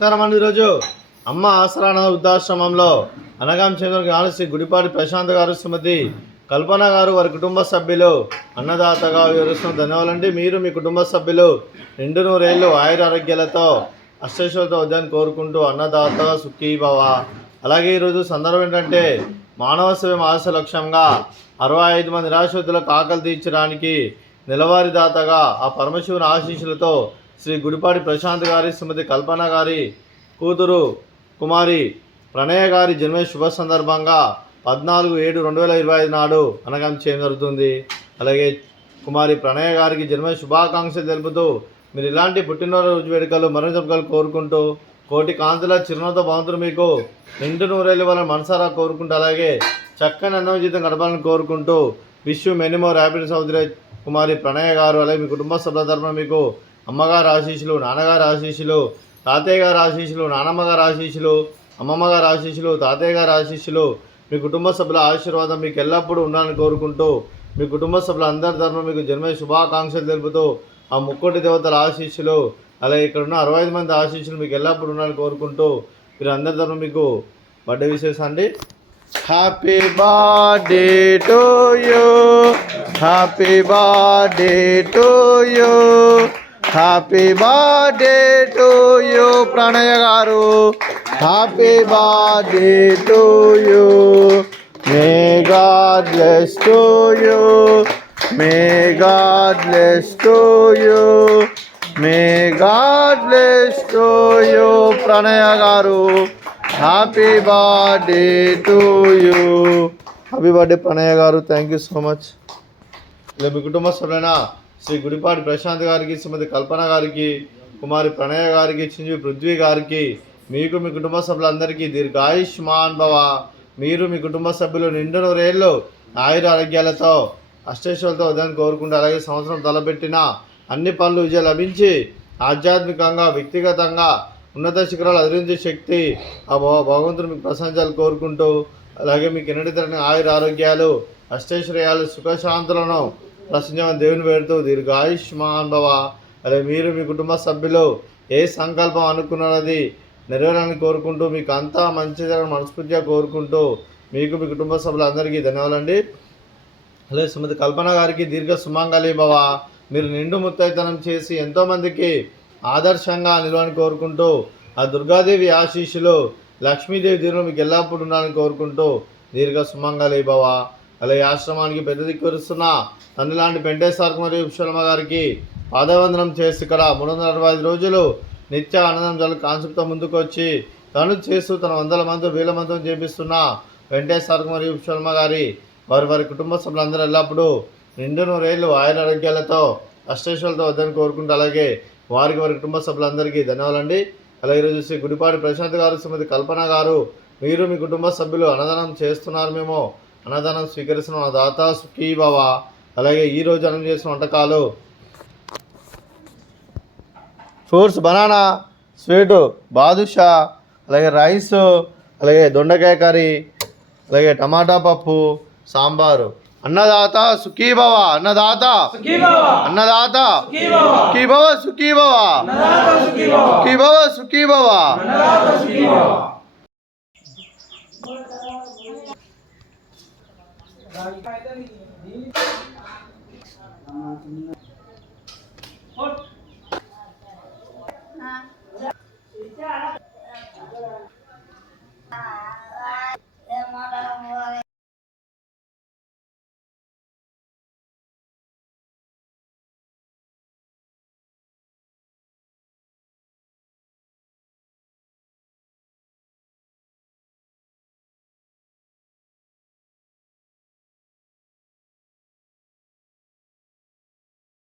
నమస్కారం అండి. ఈరోజు అమ్మ ఆసరాన వృద్ధాశ్రమంలో అనగాం చెందిన గాను శ్రీ గుడిపాటి ప్రశాంత్ గారు, శ్రీమతి కల్పన గారు, వారి కుటుంబ సభ్యులు అన్నదాతగా వివరిస్తున్న ధన్యవాదాలండి. మీరు మీ కుటుంబ సభ్యులు నిండు నూరేళ్ళు ఆయుర ఆరోగ్యాలతో అష్టైశ్వర్యాలతో వద్దని కోరుకుంటూ అన్నదాత సుఖీ భవ. అలాగే ఈరోజు సందర్భం ఏంటంటే మానవ సేవ ఆశ లక్ష్యంగా 65 మంది నిరాశ్రితులకు ఆకలి తీర్చడానికి నెలవారీ దాతగా ఆ పరమశివుని ఆశీస్సులతో శ్రీ గుడిపాటి ప్రశాంత్ గారి, శ్రీమతి కల్పన గారి కూతురు కుమారి ప్రణయ గారి జన్మ శుభ సందర్భంగా 14/7/2025 నాడు అనగాం చేయడం జరుగుతుంది. అలాగే కుమారి ప్రణయ గారికి జన్మ శుభాకాంక్షలు తెలుపుతూ మీరు ఇలాంటి పుట్టినరోజు వేడుకలు మరణ జరుపుకలు కోరుకుంటూ కోటి కాంతుల చిరునవ్వుతో భగవంతుడు మీకు నిండు నూరేళ్ళు వాళ్ళని మనసారా కోరుకుంటూ అలాగే చక్కని అన్నం జీవితం గడపాలని కోరుకుంటూ విష్ మెనీ మోర్ హ్యాపీనెస్ అవుతున్న కుమారి ప్రణయ గారు, అలాగే మీ కుటుంబ సభ్యుల తరఫున మీకు అమ్మగారు ఆశీస్సులు, నాన్నగారు ఆశీస్సులు, తాతయ్య గారు ఆశీస్సులు, నానమ్మ గారు ఆశీస్సులు, అమ్మమ్మ గారు ఆశీస్సులు, తాతయ్య గారు ఆశీస్సులు, మీ కుటుంబ సభ్యుల ఆశీర్వాదం మీకు ఎల్లప్పుడూ ఉండాలని కోరుకుంటూ మీ కుటుంబ సభ్యుల అందరి తరఫున మీకు జన్మ శుభాకాంక్షలు తెలుపుతూ ఆ ముక్కోటి దేవతల ఆశీస్సులు, అలాగే ఇక్కడ ఉన్న 65 మంది ఆశీస్సులు మీకు ఎల్లప్పుడూ ఉండాలని కోరుకుంటూ మీరు అందరి తరఫున మీకు బర్త్డే విషెస్ అండి. Happy birthday to you, happy birthday to you, happy birthday to you ప్రణయ గారు, happy birthday to you, may God bless to you, may God bless to you, may God bless to you ప్రణయ గారు, happy birthday to you. Happy birthday ప్రణయ గారు, thank you so much. ఇలా మీ కుటుంబ సభ్యులైన శ్రీ గుడిపాటి ప్రశాంత్ గారికి, శ్రీమతి కల్పన గారికి, కుమారి ప్రణయ గారికి, చిరంజీవి పృథ్వీ గారికి, మీకు మీ కుటుంబ సభ్యులందరికీ దీర్ఘాయుష్మాన్ భవ. మీరు మీ కుటుంబ సభ్యులు నిండు నూరేళ్ళు ఆయుర ఆరోగ్యాలతో అష్టైశ్వర్యాలతో వద్దని కోరుకుంటూ అలాగే సంవత్సరం తలపెట్టిన అన్ని పనులు విజయం లభించి ఆధ్యాత్మికంగా వ్యక్తిగతంగా ఉన్నత శిఖరాలు అధిరించే శక్తి ఆ భగవంతుడు మీకు ప్రశంసాలు కోరుకుంటూ అలాగే మీకు ఎన్నటి తరని ఆయుర ఆరోగ్యాలు అష్టైశ్వర్యాలు సుఖశాంతులను ప్రశ్నించమని దేవుని పెడుతూ దీర్ఘాయుష్మాన్ భవ. అలాగే మీరు మీ కుటుంబ సభ్యులు ఏ సంకల్పం అనుకున్నది నెరవేరాలని కోరుకుంటూ మీకు అంతా మంచి జరగని మనస్ఫూర్తిగా కోరుకుంటూ మీకు మీ కుటుంబ సభ్యులందరికీ ధన్యవాదాలండి. అలాగే శ్రీమతి కల్పన గారికి దీర్ఘ సుమంగళి భవ. మీరు నిండు ముత్తైతనం చేసి ఎంతోమందికి ఆదర్శంగా నిలవని కోరుకుంటూ ఆ దుర్గాదేవి ఆశీస్సులు, లక్ష్మీదేవి దీవులు మీకు ఎల్లప్పుడూ ఉండాలని కోరుకుంటూ దీర్ఘ సుమంగళి భవ. అలాగే ఆశ్రమానికి పెద్ద దిక్కురుస్తున్న తండ్రి లాంటి పెంటేశ్వర మరియు విశ్వలమ్మ గారికి పాదవందనం చేసి ఇక్కడ 365 రోజులు నిత్య ఆనందం జల కాన్సెప్ట్తో ముందుకు వచ్చి తను చేస్తూ తన 100 మంది 1000 మందితో చేపిస్తున్న వెంకటేశ్వర మరియు విశ్వలమ్మ గారి వారి కుటుంబ సభ్యులందరూ ఎల్లప్పుడూ నిండు నూరేళ్ళు ఆయుర ఆరోగ్యాలతో అష్టైశ్వర్యాలతో వద్దని కోరుకుంటూ అలాగే వారి కుటుంబ సభ్యులందరికీ ధన్యవాదాలండి. అలాగే ఈరోజు శ్రీ గుడిపాటి ప్రశాంత్ గారు, శ్రీమతి కల్పన గారు, మీరు మీ కుటుంబ సభ్యులు అన్నదానం చేస్తున్నారు. మేము అన్నదానం స్వీకరిస్తున్న దాత సుఖీ భవ. అలాగే ఈరోజు అన్నం చేసిన వంటకాలు ఫ్రూట్స్, బనానా, స్వీటు, బాదుషా, అలాగే రైస్, అలాగే దొండకాయ కర్రీ, అలాగే టమాటా పప్పు, సాంబారు. అన్నదాత సుఖీ భవ, అన్నదాత అన్నదాత సుఖీ భవ, సుఖీ భవ, సుఖీ భవ, సుఖీ భవ.